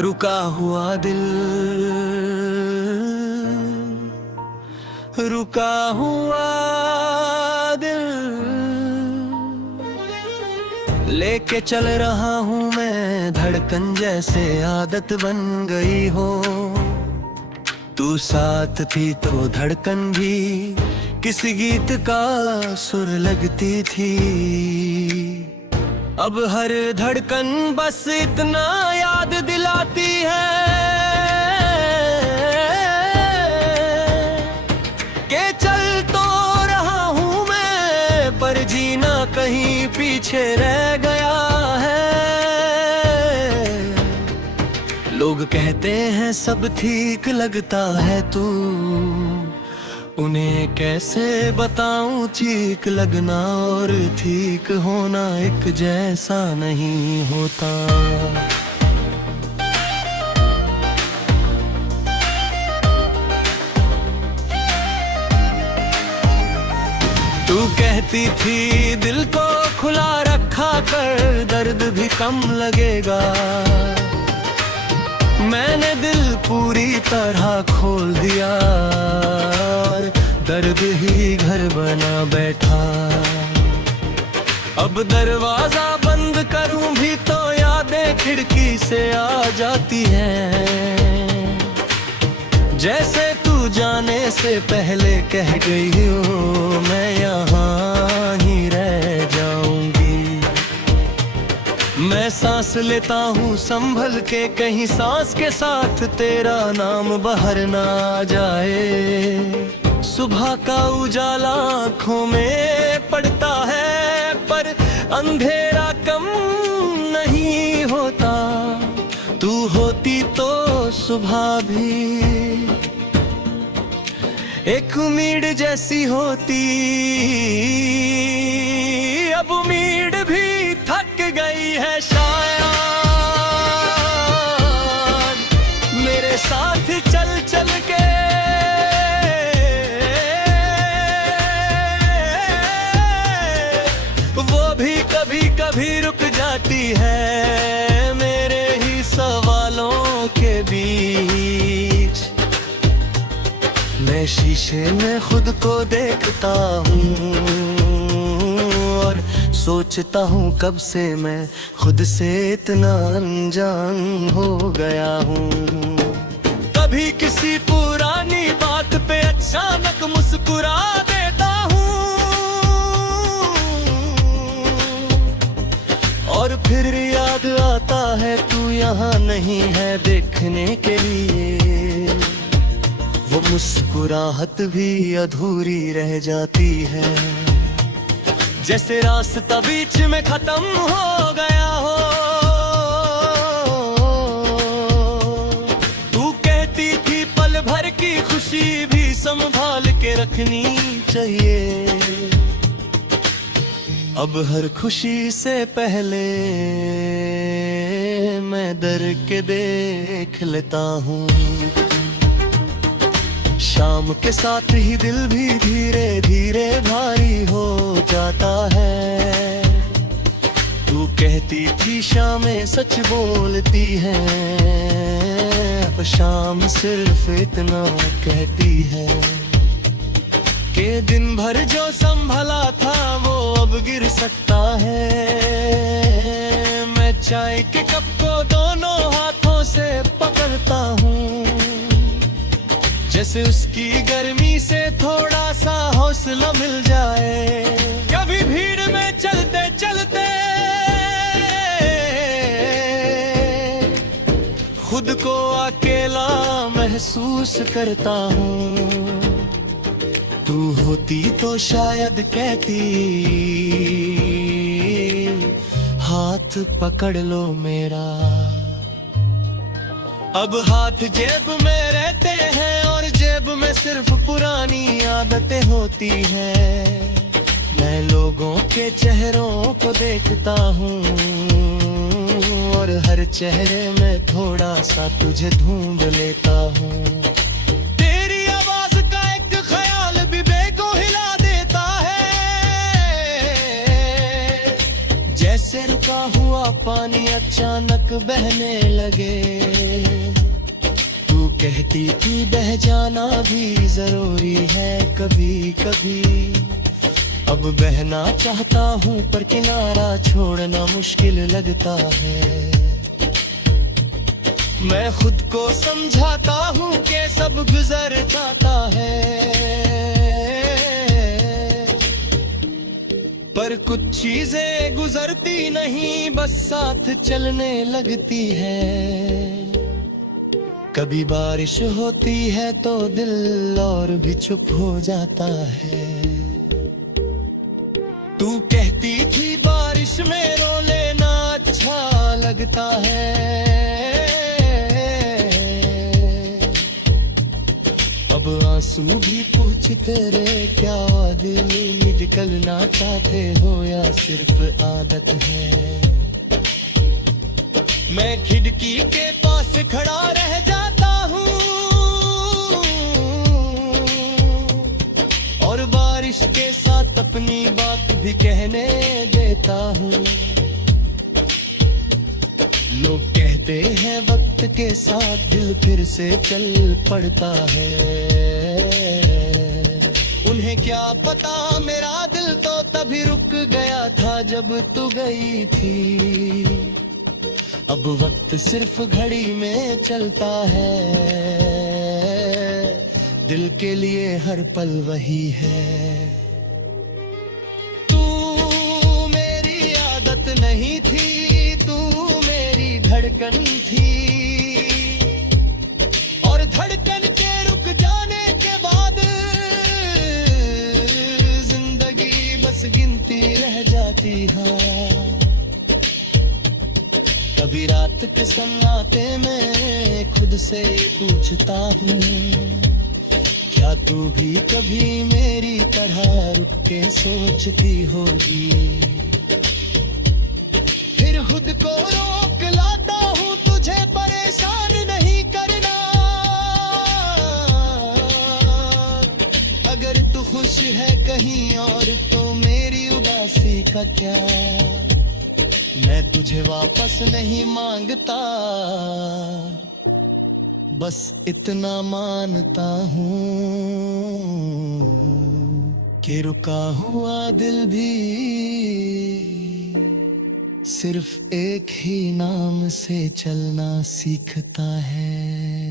रुका हुआ दिल, रुका हुआ दिल लेके चल रहा हूँ मैं, धड़कन जैसे आदत बन गई हो। तू साथ थी तो धड़कन भी किसी गीत का सुर लगती थी। अब हर धड़कन बस इतना याद दिलाती है कि चल तो रहा हूँ मैं, पर जीना कहीं पीछे रह गया है। लोग कहते हैं सब ठीक लगता है तू, उन्हें कैसे बताऊं ठीक लगना और ठीक होना एक जैसा नहीं होता। तू कहती थी दिल को खुला रखा कर, दर्द भी कम लगेगा। मैंने दिल पूरी तरह खोल दिया, दर्द ही घर बना बैठा। अब दरवाजा बंद करूं भी तो यादें खिड़की से आ जाती हैं। जैसे तू जाने से पहले कह गई हो मैं यहाँ ही रह जाऊंगी। मैं सांस लेता हूँ संभल के, कहीं सांस के साथ तेरा नाम बाहर ना आ जाए। सुबह का उजाला आँखों में पड़ता है, पर अंधेरा कम नहीं होता। तू होती तो सुबह भी एक उम्मीद जैसी होती। अब उम्मीद भी थक गई है शायद, मेरे साथ चल चल के वो भी कभी कभी रुक जाती है मेरे ही सवालों के बीच। मैं शीशे में खुद को देखता हूँ और सोचता हूँ कब से मैं खुद से इतना अनजान हो गया हूँ। कभी किसी पुरानी बात पे अचानक मुस्कुरा देता हूँ और फिर याद आता है तू यहाँ नहीं है देखने के लिए। वो मुस्कुराहट भी अधूरी रह जाती है, जैसे रास्ता बीच में खत्म हो गया हो। तू कहती थी पल भर की खुशी भी संभाल के रखनी चाहिए। अब हर खुशी से पहले मैं डर के देख लेता हूँ। शाम के साथ ही दिल भी धीरे धीरे भारी हो जाता है। तू कहती थी शामें सच बोलती है, अब शाम सिर्फ इतना कहती है कि दिन भर जो संभला था वो अब गिर सकता है। मैं चाय के कप को दोनों हाथों से पकड़ता हूँ, जैसे उसकी गर्मी से थोड़ा सा हौसला मिल जाए। कभी भीड़ में चलते चलते खुद को अकेला महसूस करता हूँ। तू होती तो शायद कहती हाथ पकड़ लो मेरा। अब हाथ जेब में रहते हैं और जेब में सिर्फ पुरानी आदतें होती हैं। मैं लोगों के चेहरों को देखता हूँ और हर चेहरे में थोड़ा सा तुझे ढूंढ लेता हूँ। तेरी आवाज का एक ख्याल भी बेग को हिला देता है, जैसे रुका हुआ पानी अचानक बहने लगे। तू कहती थी बह जाना भी जरूरी है कभी कभी। अब बहना चाहता हूँ पर किनारा छोड़ना मुश्किल लगता है। मैं खुद को समझाता हूँ कि सब गुजर जाता है, पर कुछ चीजें गुजरती नहीं, बस साथ चलने लगती है। कभी बारिश होती है तो दिल और भी चुप हो जाता है। तू कहती थी बारिश में रो लेना अच्छा लगता है। अब आंसू भी पूछ तेरे, क्या दिल में निकलना चाहते हो या सिर्फ आदत है। मैं खिड़की के पास खड़ा रह जाता हूँ और बारिश के साथ अपनी बात भी कहने देता हूँ। लोग कहते हैं वक्त के साथ दिल फिर से चल पड़ता है। उन्हें क्या पता मेरा दिल तो तभी रुक गया था जब तू गई थी। अब वक्त सिर्फ घड़ी में चलता है, दिल के लिए हर पल वही है। तू मेरी आदत नहीं थी, तू मेरी धड़कन थी, और धड़कन के रुक जाने के बाद जिंदगी बस गिनती रह जाती है। कभी रात के सन्नाटे में खुद से पूछता हूँ, क्या तू भी कभी मेरी तरह रुक के सोचती होगी। फिर खुद को रोक लाता हूँ, तुझे परेशान नहीं करना। अगर तू खुश है कहीं और तो मेरी उदासी का क्या। मैं तुझे वापस नहीं मांगता, बस इतना मानता हूँ कि रुका हुआ दिल भी सिर्फ एक ही नाम से चलना सीखता है।